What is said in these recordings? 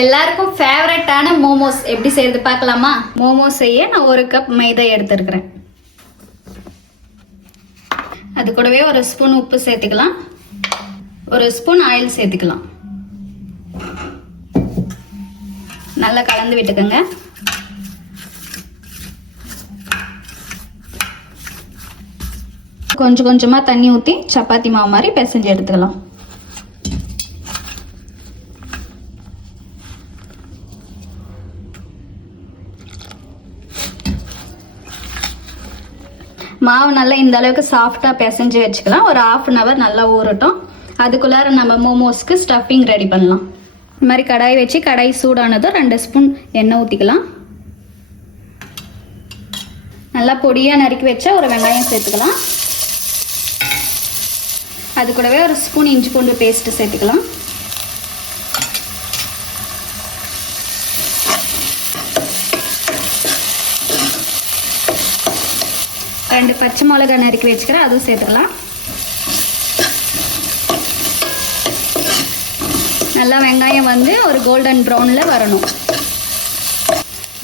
எல்லாருக்கும் ஃபேவரட்டான மோமோஸ் எப்படி செய்யறது பார்க்கலாமா? மோமோஸ் செய்ய நான் 1 கப் மைதா எடுத்துருக்கிறேன். அது கூடவே 1 ஸ்பூன் உப்பு சேர்த்துக்கலாம், 1 ஸ்பூன் ஆயில் சேர்த்துக்கலாம். நல்லா கலந்து விட்டுக்கோங்க. கொஞ்சம் கொஞ்சமா தண்ணி ஊற்றி சப்பாத்தி மாவு மாதிரி பிசைஞ்சு எடுத்துக்கலாம். மாவு நல்லா இந்த அளவுக்கு சாஃப்டாக பிசைஞ்சு வச்சுக்கலாம். ஒரு 1/2 hour நல்லா ஊறட்டும். அதுக்குள்ளார நம்ம மோமோஸ்க்கு ஸ்டஃபிங் ரெடி பண்ணலாம். இந்த மாதிரி கடாய் வச்சு கடாய் சூடானதும் 2 ஸ்பூன் எண்ணெய் ஊற்றிக்கலாம். நல்லா பொடியாக நறுக்கி வச்ச ஒரு வெங்காயம் சேர்த்துக்கலாம். அது கூடவே 1 ஸ்பூன் இஞ்சி பூண்டு பேஸ்ட்டு சேர்த்துக்கலாம். ரெண்டு பச்சை மிளகாய் நறுக்கி வச்சுக்கிறேன், அதுவும் சேர்த்துக்கலாம். நல்லா வெங்காயம் வந்து ஒரு கோல்டன் ப்ரௌனில் வரணும்.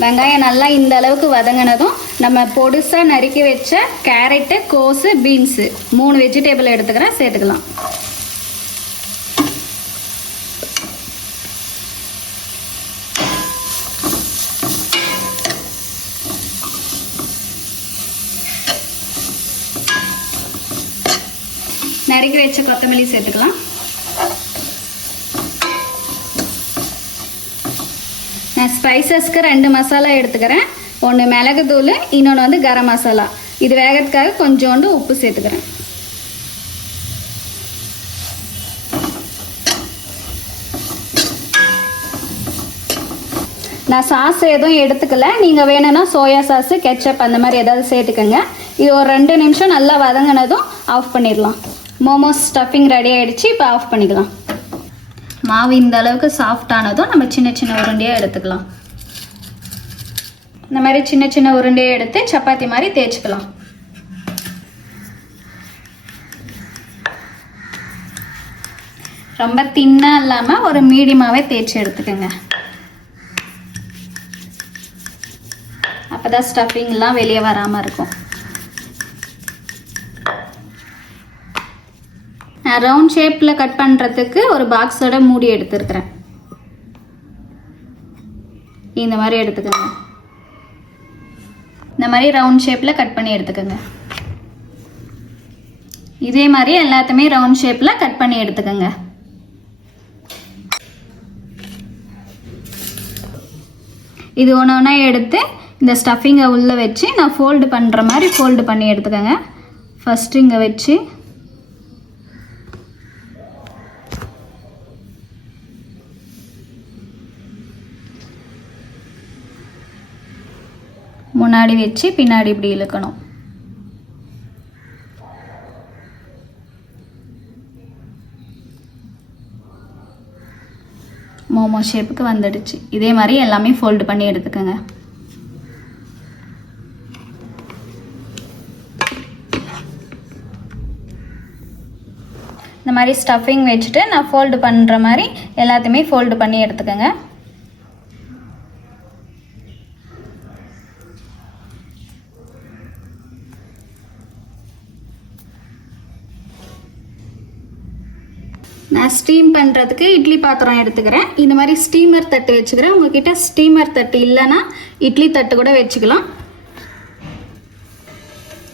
வெங்காயம் நல்லா இந்த அளவுக்கு வதங்கினதும் நம்ம பொடிசாக நறுக்கி வச்ச கேரட்டு, கோஸு, பீன்ஸு 3 வெஜிடேபிள் எடுத்துக்கிறேன், சேர்த்துக்கலாம். நறுக்கி வச்ச கொத்தமல்லி சேர்த்துக்கலாம். நான் ஸ்பைசஸ்க்கு 2 மசாலா எடுத்துக்கிறேன். ஒன்று மிளகு தூள், இன்னொன்று வந்து கரம் மசாலா. இது வேகிறதுக்காக கொஞ்சோண்டு உப்பு சேர்த்துக்கிறேன். நான் சாஸ் எதுவும் எடுத்துக்கல. நீங்கள் வேணும்னா சோயா சாஸு, கெச்சப் அந்த மாதிரி ஏதாவது சேர்த்துக்கோங்க. இது ஒரு 2 நிமிஷம் நல்லா வதங்கினதும் ஆஃப் பண்ணிடலாம். மோமோஸ் ஸ்டஃபிங் ரெடி ஆகிடுச்சு. இப்போ ஆஃப் பண்ணிக்கலாம். மாவு இந்த அளவுக்கு சாஃப்டானதும் நம்ம சின்ன சின்ன உருண்டையாக எடுத்துக்கலாம். இந்த மாதிரி சின்ன சின்ன உருண்டையை எடுத்து சப்பாத்தி மாதிரி தேய்ச்சிக்கலாம். ரொம்ப தின்னாக இல்லாமல் ஒரு மீடியமாகவே தேய்ச்சி எடுத்துக்கோங்க. அப்போ தான் ஸ்டஃபிங்லாம் வெளியே வராமல் இருக்கும். நான் ரவுண்ட் ஷேப்பில் கட் பண்ணுறதுக்கு ஒரு பாக்ஸோட மூடி எடுத்துருக்கிறேன். இந்த மாதிரி எடுத்துக்கோங்க. இந்த மாதிரி ரவுண்ட் ஷேப்பில் கட் பண்ணி எடுத்துக்கோங்க. இதே மாதிரி எல்லாத்தையுமே ரவுண்ட் ஷேப்பில் கட் பண்ணி எடுத்துக்கோங்க. இது ஒன்று ஒன்றா எடுத்து இந்த ஸ்டஃபிங்கை உள்ளே வச்சு நான் ஃபோல்டு பண்ணுற மாதிரி ஃபோல்டு பண்ணி எடுத்துக்கோங்க. ஃபஸ்ட்டு இங்கே வச்சு முன்னாடி வச்சு பின்னாடி இப்படி இழுக்கணும். மோமோ ஷேப்புக்கு வந்துடுச்சு. இதே மாதிரி எல்லாமே ஃபோல்டு பண்ணி எடுத்துக்கோங்க. இந்த மாதிரி ஸ்டஃபிங் வச்சுட்டு நான் ஃபோல்டு பண்ணுற மாதிரி எல்லாத்தையுமே ஃபோல்டு பண்ணி எடுத்துக்கோங்க. நான் ஸ்டீம் பண்ணுறதுக்கு இட்லி பாத்திரம் எடுத்துக்கிறேன். இந்த மாதிரி ஸ்டீமர் தட்டு வச்சுக்கிறேன். உங்ககிட்ட ஸ்டீமர் தட்டு இல்லைன்னா இட்லி தட்டு கூட வச்சுக்கலாம்.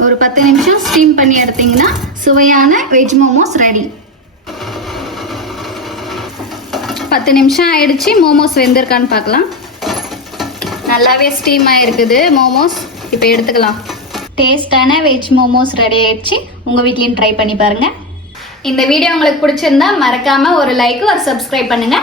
ஒரு 10 நிமிஷம் ஸ்டீம் பண்ணி எடுத்தீங்கன்னா சுவையான வெஜ் மோமோஸ் ரெடி. 10 நிமிஷம் ஆயிடுச்சு. மோமோஸ் வெந்திருக்கான்னு பார்க்கலாம். நல்லாவே ஸ்டீம் ஆகிருக்குது மோமோஸ். இப்போ எடுத்துக்கலாம். டேஸ்டான வெஜ் மோமோஸ் ரெடி ஆயிடுச்சு. உங்கள் வீட்லேயும் ட்ரை பண்ணி பாருங்கள். இந்த வீடியோ உங்களுக்கு பிடிச்சிருந்தா மறக்காம ஒரு லைக், ஒரு சப்ஸ்கிரைப் பண்ணுங்க.